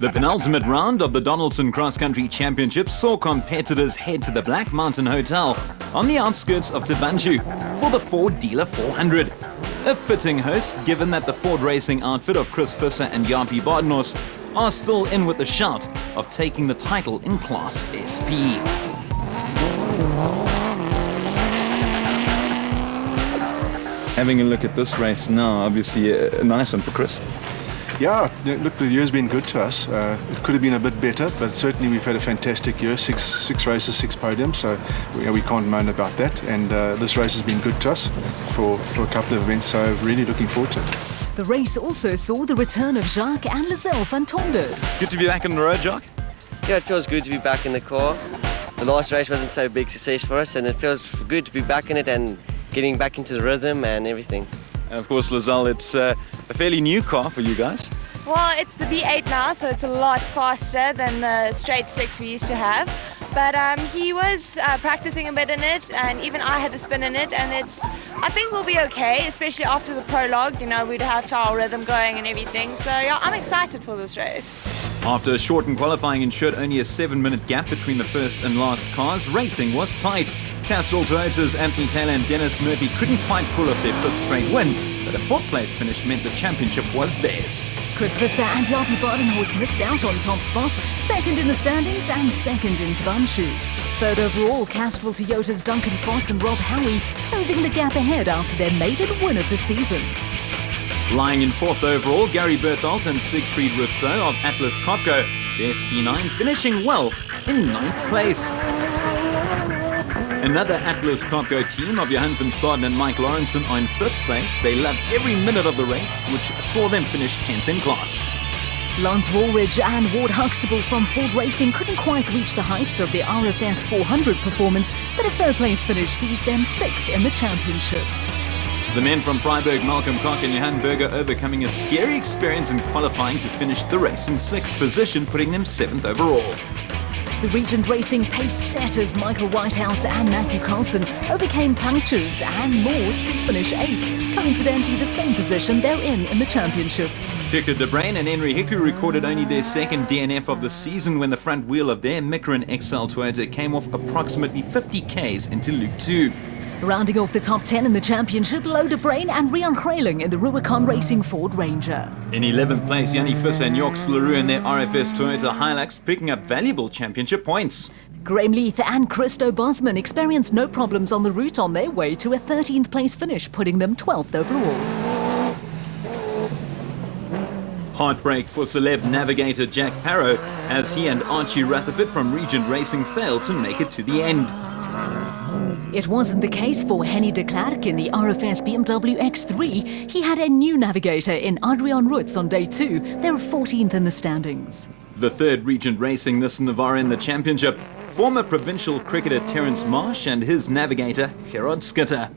The penultimate round of the Donaldson Cross Country Championship saw competitors head to the Black Mountain Hotel on the outskirts of Tabanshu for the Ford Dealer 400. A fitting host, given that the Ford racing outfit of Chris Visser and Jaapie Badenhorst are still in with the shout of taking the title in Class SP. Having a look at this race now, obviously a nice one for Chris. Yeah, look, the year's been good to us. It could have been a bit better, but certainly we've had a fantastic year. Six races, 6 podiums, so we can't moan about that. And this race has been good to us for a couple of events, so really looking forward to it. The race also saw the return of Jacques and Lizelle van Tonder. Good to be back on the road, Jacques. Yeah, it feels good to be back in the car. The last race wasn't so big success for us, and it feels good to be back in it and getting back into the rhythm and everything. And of course, Lizelle, it's a fairly new car for you guys. Well, it's the V8 now, so it's a lot faster than the straight 6 we used to have. But he was practicing a bit in it, and even I had to spin in it, and I think we'll be okay, especially after the prologue. You know, we'd have our rhythm going and everything. So yeah, I'm excited for this race. After a shortened qualifying ensured only a 7-minute gap between the first and last cars, racing was tight. Castrol Toyota's Anthony Taylor and Dennis Murphy couldn't quite pull off their 5th straight win, but a 4th place finish meant the championship was theirs. Chris Visser and Jaapie Badenhorst missed out on top spot, 2nd in the standings and 2nd in Tabanshu. 3rd overall, Castrol Toyota's Duncan Foss and Rob Howie closing the gap ahead after their maiden win of the season. Lying in 4th overall, Gary Berthold and Siegfried Rousseau of Atlas Copco, the SP9 finishing well in 9th place. Another Atlas Copco team of Johan van Staden and Mike Lawrenson are in 5th place. They loved every minute of the race, which saw them finish 10th in class. Lance Woolridge and Ward Huxtable from Ford Racing couldn't quite reach the heights of their RFS 400 performance, but a 3rd place finish sees them 6th in the championship. The men from Freiburg, Malcolm Koch and Johan Berger, overcoming a scary experience in qualifying to finish the race in 6th position, putting them 7th overall. The Regent Racing pace setters Michael Whitehouse and Matthew Carlson overcame punctures and more to finish 8th, coincidentally the same position they're in the championship. Pieter de Bruin and Henry Hiku recorded only their 2nd DNF of the season when the front wheel of their Micron XL Toyota came off approximately 50 Ks into Loop 2. Rounding off the top 10 in the championship, Louw de Bruin and Rian Kraling in the Rubicon Racing Ford Ranger. In 11th place, Jannie Visser and Jorg Leroux in their RFS Toyota Hilux, picking up valuable championship points. Graham Leith and Christo Bosman experienced no problems on the route on their way to a 13th place finish, putting them 12th overall. Heartbreak for celeb navigator Jack Parrow as he and Archie Rutherford from Regent Racing failed to make it to the end. It wasn't the case for Henny de Klerk in the RFS BMW X3. He had a new navigator in Adrian Roots on day 2. They were 14th in the standings. The 3rd Regent Racing Nissan Navara in the championship, former provincial cricketer Terence Marsh and his navigator Gerard Skitter.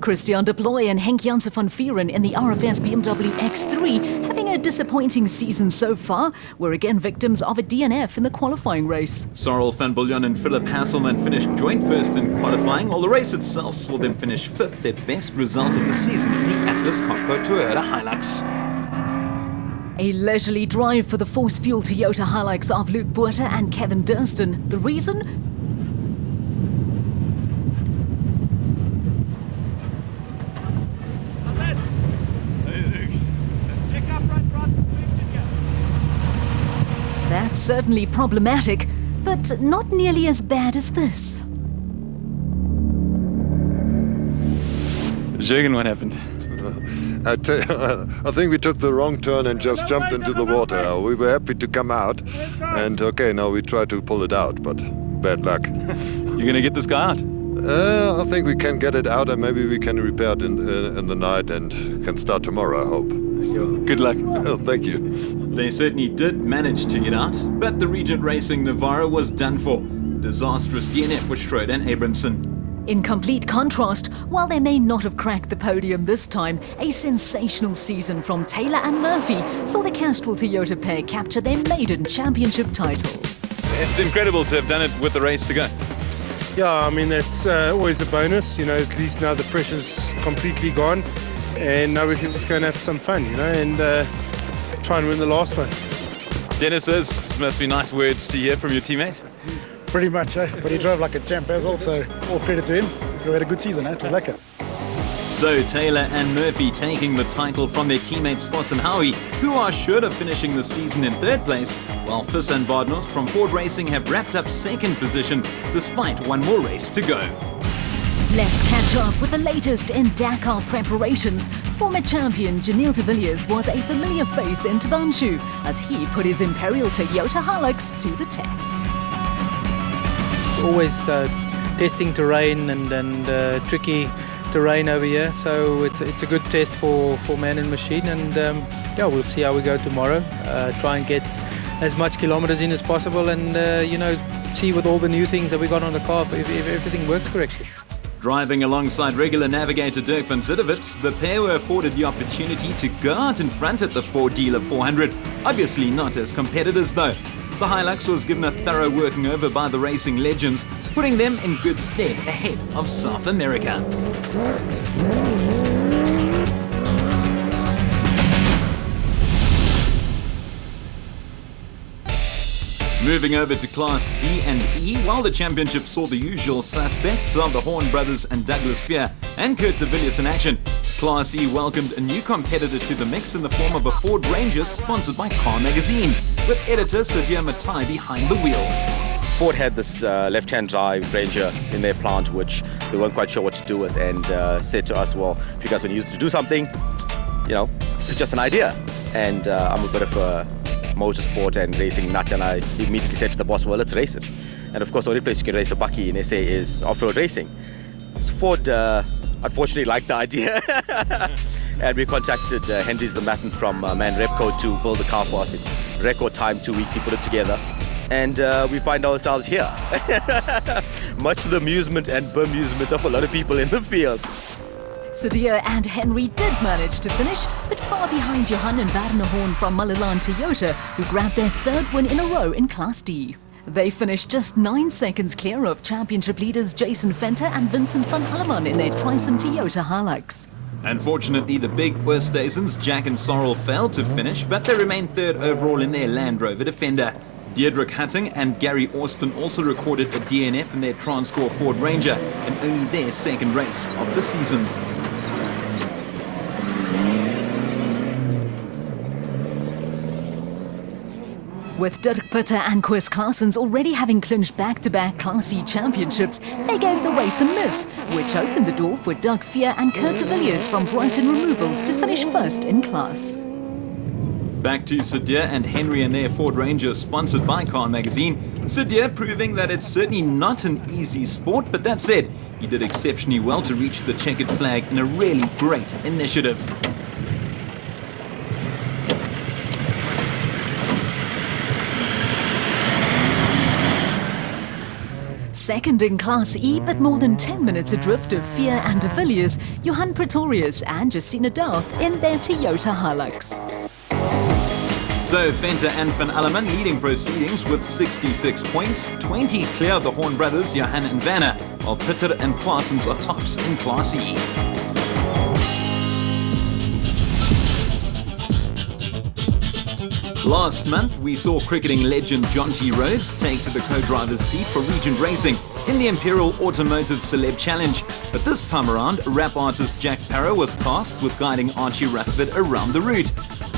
Christian de Ploy and Henk Janssen van Vieren in the RFS BMW X3, having a disappointing season so far, were again victims of a DNF in the qualifying race. Sorrel van Bouillon and Philip Hasselman finished joint 1st in qualifying, while the race itself saw them finish 5th, their best result of the season in the Atlas Copco Toyota Hilux. A leisurely drive for the Force Fuel Toyota Hilux of Luke Buerter and Kevin Durston. The reason? That's certainly problematic, but not nearly as bad as this. Jürgen, what happened? I think we took the wrong turn and just jumped into the water. We were happy to come out, and okay, now we try to pull it out, but bad luck. You're gonna get this guy out? I think we can get it out, and maybe we can repair it in the night and can start tomorrow, I hope. Good luck. Oh, thank you. They certainly did manage to get out, but the Regent Racing Navara was done for. Disastrous DNF for Schroeder and Abramson. In complete contrast, while they may not have cracked the podium this time, a sensational season from Taylor and Murphy saw the Castrol Toyota pair capture their maiden championship title. It's incredible to have done it with the race to go. Yeah, I mean, that's always a bonus, you know, at least now the pressure's completely gone, and now we can just go and have some fun, you know, and try and win the last one. Dennis, those must be nice words to hear from your teammate. Pretty much, eh? But he drove like a champ as well, so all credit to him. We had a good season, eh? It was lekker. So Taylor and Murphy taking the title from their teammates Voss and Howie, who are sure of finishing the season in third place, while Fiss and Bardnos from Ford Racing have wrapped up second position despite one more race to go. Let's catch up with the latest in Dakar preparations. Former champion Janelle de Villiers was a familiar face in Tabanshu as he put his Imperial Toyota Hilux to the test. It's always testing terrain and tricky terrain over here, so it's a good test for man and machine, and yeah, we'll see how we go tomorrow. Try and get as much kilometers in as possible, and see with all the new things that we got on the car if everything works correctly. Driving alongside regular navigator Dirk van Zittewitz, the pair were afforded the opportunity to go out in front at the Ford Dealer 400. Obviously not as competitors though. The Hilux was given a thorough working over by the racing legends, putting them in good stead ahead of South America. Moving over to Class D and E, while the championship saw the usual suspects of the Horn brothers and Douglas Fear and Kurt de Villiers in action, Class E welcomed a new competitor to the mix in the form of a Ford Ranger sponsored by Car Magazine, with editor Sadia Matai behind the wheel. Ford had this left-hand drive Ranger in their plant, which they weren't quite sure what to do with, and said to us, well, if you guys want to use it to do something, it's just an idea. And I'm a bit of a motorsport and racing nut, and I immediately said to the boss, well, let's race it. And of course, the only place you can race a bakkie in SA is off-road racing. So Ford unfortunately liked the idea, and we contacted Henry Zamatin from Man Repco to build the car for us in record time, 2 weeks. He put it together, and we find ourselves here, much to the amusement and bemusement of a lot of people in the field. Sadia and Henry did manage to finish, but far behind Johan and Werner Horn from Malalan Toyota, who grabbed their third win in a row in Class D. They finished just 9 seconds clear of championship leaders Jason Venter and Vincent van Alleman in their Tryson Toyota Hilux. Unfortunately, the big Oosthuizens, Jack and Sorrel, failed to finish, but they remained third overall in their Land Rover Defender. Deirdre Hutting and Gary Austin also recorded a DNF in their Transcore Ford Ranger, and only their second race of the season. With Dirk Pitter and Chris Claessens already having clinched back-to-back Class E championships, they gave the race a miss, which opened the door for Doug Fear and Kurt de Villiers from Brighton Removals to finish first in class. Back to Sadia and Henry and their Ford Ranger sponsored by Car Magazine. Sadia proving that it's certainly not an easy sport, but that said, he did exceptionally well to reach the checkered flag in a really great initiative. Second in Class E, but more than 10 minutes adrift of Fear and de Villiers, Johan Pretorius and Justina Darth in their Toyota Hilux. So Venter and Van Alleman leading proceedings with 66 points, 20 clear of the Horn brothers, Johan and Werner, while Pitter and Claessens are tops in Class E. Last month, we saw cricketing legend John T. Rhodes take to the co-driver's seat for Regent Racing in the Imperial Automotive Celeb Challenge. But this time around, rap artist Jack Parrow was tasked with guiding Archie Rutherford around the route.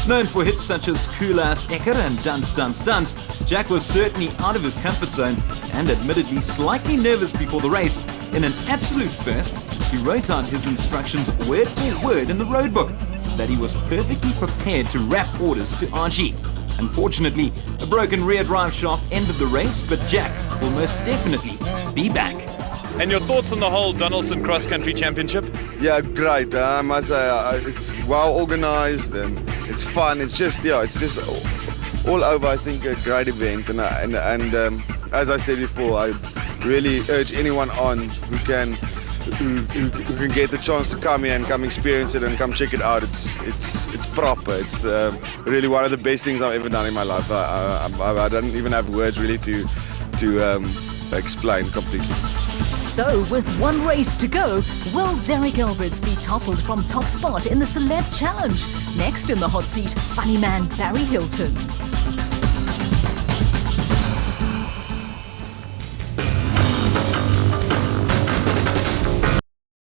Known for hits such as Cool Ass Ecker and Dance Dance Dance, Jack was certainly out of his comfort zone and admittedly slightly nervous before the race. In an absolute first, he wrote out his instructions word for word in the roadbook so that he was perfectly prepared to rap orders to Archie. Unfortunately, a broken rear drive shaft ended the race, but Jack will most definitely be back. And your thoughts on the whole Donaldson Cross Country Championship? Yeah, great. I must say, it's well organized and it's fun. It's just all over, I think, a great event. And as I said before, I really urge anyone on who can get the chance to come here and come experience it and come check it out. It's proper. It's really one of the best things I've ever done in my life. I don't even have words really to explain completely. So, with one race to go, will Derek Alberts be toppled from top spot in the Celeb Challenge? Next in the hot seat, funny man Barry Hilton.